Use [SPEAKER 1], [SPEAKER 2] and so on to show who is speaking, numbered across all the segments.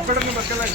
[SPEAKER 1] అక్కడ
[SPEAKER 2] బతకలేదు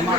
[SPEAKER 2] ఇక్కడ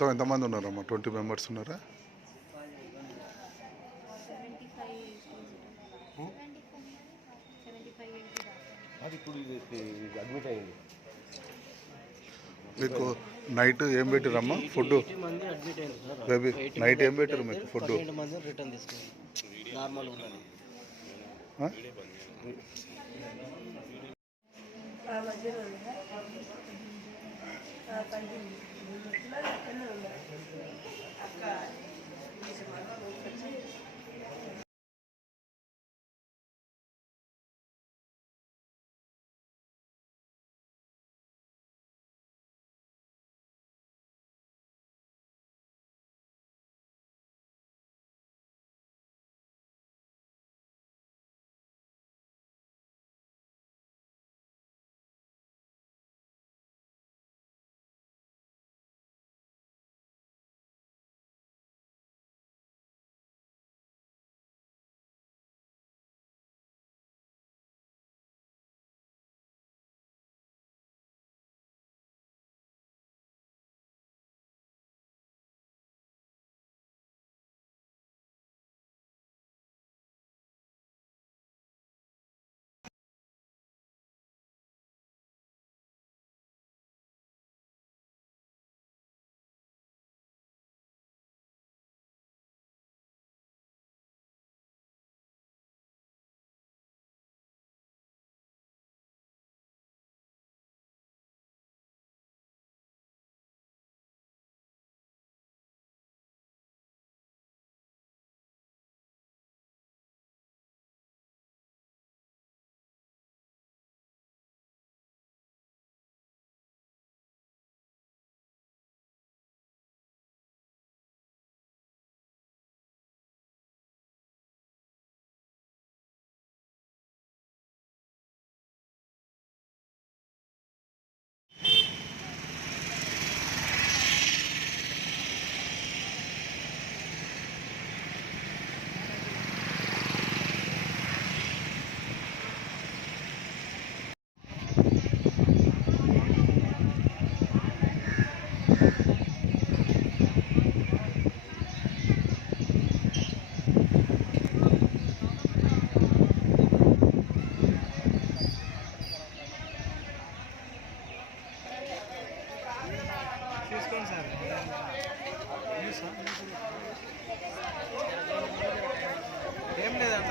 [SPEAKER 2] మొత్తం ఎంతమంది ఉన్నారమ్మా? ట్వంటీ మెంబర్స్ ఉన్నారా? మీకు నైట్ ఏం పెట్టిరమ్మా? ఫుడ్
[SPEAKER 3] మంది అడ్మిట్ అయ్యారు సార్.
[SPEAKER 2] బేబీ నైట్ ఏం పెట్టారు మీకు ఫుడ్
[SPEAKER 3] పన్నెండు మంది రిటర్న్ తీసుకున్నారు. Normal لا
[SPEAKER 4] لا كلمة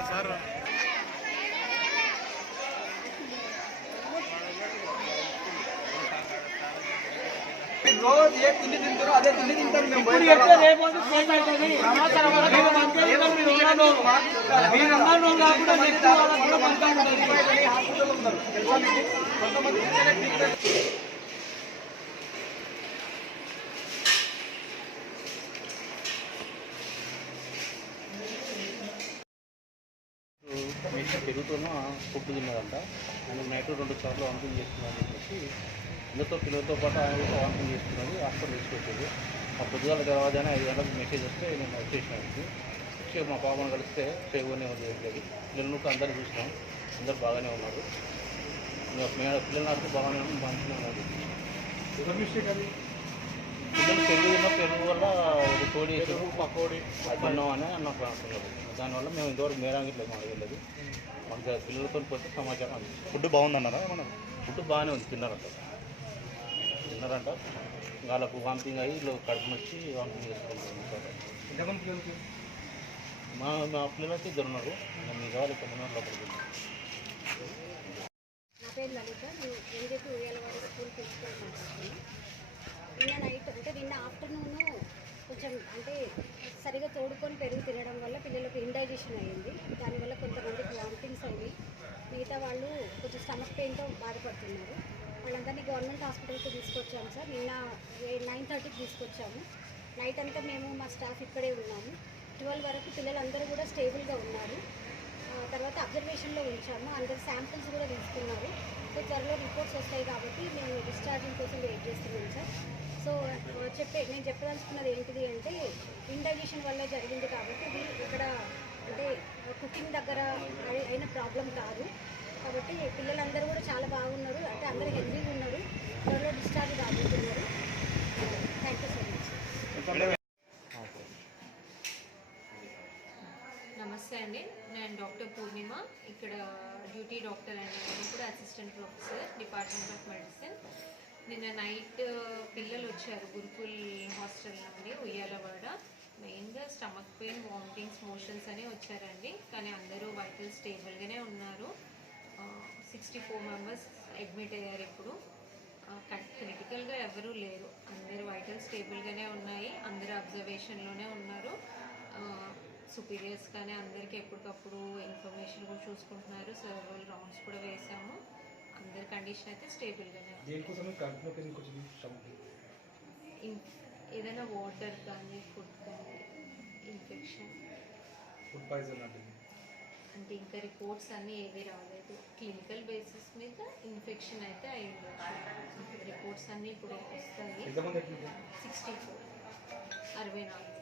[SPEAKER 4] sir. రోజు ఏ తిండి తింటారో అదే తిండి తింటారు. మేము? కొంతమంది
[SPEAKER 5] పెరుగుతున్న ఫుడ్ తిన్నదంట. ఆయన నైట్ రెండు సార్లు వామిటింగ్ చేస్తున్నాను చెప్పేసి అందరితో పిల్లలతో పాటు ఆయన కూడా వామిటింగ్ చేస్తున్నాడు హాస్పిటల్ తీసుకొచ్చేది ఆ పొద్దుగాల తర్వాతనే ఐదు గంటలకు మెసేజ్ వస్తే నేను వచ్చేసినాను వచ్చి మా పాపను కలిస్తే చేయగానే ఉంది లేదు పిల్లలు అందరూ చూసినాం. అందరు బాగానే ఉన్నారు. పిల్లలు నాకు బాగానే ఉన్నారు. మంచిగా ఉన్నారు. పిల్లలు పెరుగు పెరుగు వల్ల ఒక కోడి పకోడి తిన్నాం అని నాకు అనుకున్నారు దానివల్ల మేము ఇంతవరకు మేడం ఇట్లా ఏం అడగలేదు మాకు పిల్లలతో పోతే సమాచారం
[SPEAKER 2] ఫుడ్ బాగుందన్నారా ఏమన్నా?
[SPEAKER 5] ఫుడ్ బాగానే ఉంది తిన్నారంట. తిన్నారంట. వాళ్ళకు వామిటింగ్ అయ్యి వీళ్ళు కడుపు నొచ్చి వామిటింగ్ చేసుకుంటారు మా మా పిల్లలకి ఇద్దరు ఉన్నారు. మీ కావాలి ఇక్కడ లోపలికి.
[SPEAKER 6] నా పేరు లలిత. నేను ఎన్జేపీ ఉయ్యాలవాడ స్కూల్ ప్రిన్సిపల్ మాట్లాడుతున్నాను నిన్న నైట్ అంటే నిన్న ఆఫ్టర్నూన్ కొంచెం అంటే సరిగా తోడుకొని పెరుగు తినడం వల్ల పిల్లలకు ఇండైజెషన్ అయ్యింది. దానివల్ల కొంతమందికి వామిటింగ్స్ అయ్యి మిగతా వాళ్ళు కొంచెం స్టమక్ పెయిన్తో బాధపడుతున్నారు. వాళ్ళందరినీ గవర్నమెంట్ హాస్పిటల్కి తీసుకొచ్చాము సార్. నిన్న నైన్ థర్టీకి తీసుకొచ్చాము. నైట్ అంతా మేము మా స్టాఫ్ ఇక్కడే ఉన్నాము. ట్వెల్వ్ వరకు పిల్లలందరూ కూడా స్టేబుల్గా ఉన్నారు. తర్వాత అబ్జర్వేషన్లో ఉంచాము. అందరు శాంపిల్స్ కూడా తీసుకున్నారు. సో త్వరలో రిపోర్ట్స్ వస్తాయి కాబట్టి మేము డిశ్చార్జింగ్ కోసం వెయిట్ చేస్తున్నాం సార్ సో చెప్పే నేను చెప్పదలుచుకున్నది ఏంటిది అంటే ఇండైజేషన్ వల్ల జరిగింది కాబట్టి ఇది ఇక్కడ అంటే కుకింగ్ దగ్గర అయిన ప్రాబ్లం కాదు. కాబట్టి పిల్లలందరూ కూడా చాలా బాగున్నారు. అంటే అందరూ హెల్తీగా ఉన్నారు. త్వరలో డిశ్చార్జ్ కాబోతున్నారు
[SPEAKER 7] నమస్తే అండి. నేను డాక్టర్ పూర్ణిమ. ఇక్కడ డ్యూటీ డాక్టర్ అండి నేను కూడా assistant professor department of medicine. నిన్న నైట్ పిల్లలు వచ్చారు గురుకుల్ హాస్టల్ నుండి ఉయ్యాలవాడ. మెయిన్గా స్టమక్ పెయిన్ వామిటింగ్స్ మోషన్స్ అనే వచ్చారండి. కానీ అందరూ వైటల్ స్టేబుల్గానే ఉన్నారు. సిక్స్టీ ఫోర్ మెంబర్స్ అడ్మిట్ అయ్యారు ఇప్పుడు. క్రిటికల్గా ఎవరూ లేరు. అందరూ వైటల్ స్టేబుల్గానే ఉన్నాయి. అందరూ అబ్జర్వేషన్లోనే ఉన్నారు. సుపీరియర్స్ కానీ అందరికీ ఎప్పటికప్పుడు ఇన్ఫర్మేషన్ కూడా చూసుకుంటున్నారు. సర్వల్ రౌండ్స్ కూడా వేసాము. అందరి కండిషన్ అయితే స్టేబుల్గానే ఏదైనా వాటర్ కానీ ఫుడ్ కానీ ఇన్ఫెక్షన్
[SPEAKER 4] ఫుడ్ పాయిజన్
[SPEAKER 7] అంటే ఇంకా రిపోర్ట్స్ అన్నీ ఏవి రాలేదు. క్లినికల్ బేసిస్ మీద ఇన్ఫెక్షన్ అయితే అయింది. రిపోర్ట్స్ అన్నీ ఇప్పుడు వస్తాయి. సిక్స్టీ ఫోర్ అరవై నాలుగు.